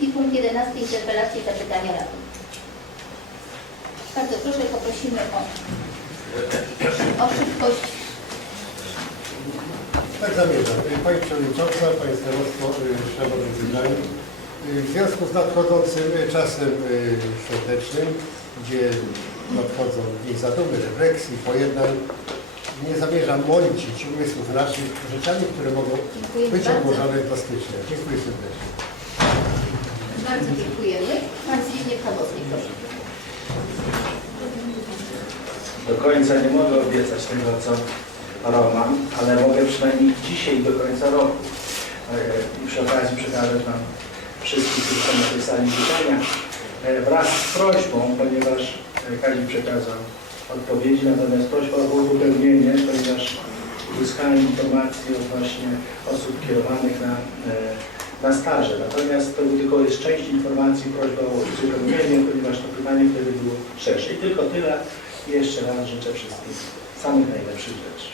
11 interpelacji i zapytania Rady. Bardzo proszę, poprosimy o, o szybkość. Tak zamierzam. Pani Przewodnicząca, Panie Starostwo, y, Szanowni Wybrani. Y, W związku z nadchodzącym y, czasem świątecznym, gdzie nadchodzą dni zadumy, refleksji, pojednań, nie zamierzam mącić umysłów naszych rzeczami, które mogą Dziękuję być bardzo. odłożone do stycznia. Dziękuję serdecznie. Bardzo dziękujemy. Pan Zbigniew Pawłowski, proszę. Do końca nie mogę obiecać tego, co Roman, ale mogę przynajmniej dzisiaj do końca roku. E, I przy okazji przekażę Wam wszystkich, którzy są na tej sali życzenia e, wraz z prośbą, ponieważ e, Kazik przekazał odpowiedzi, natomiast prośba o uzupełnienie, ponieważ uzyskałem informacje od właśnie osób kierowanych na, na staże. Natomiast to tylko jest część informacji, prośba o uzupełnienie, ponieważ to pytanie wtedy było szersze. I tylko tyle. I jeszcze raz życzę wszystkim samych najlepszych rzeczy.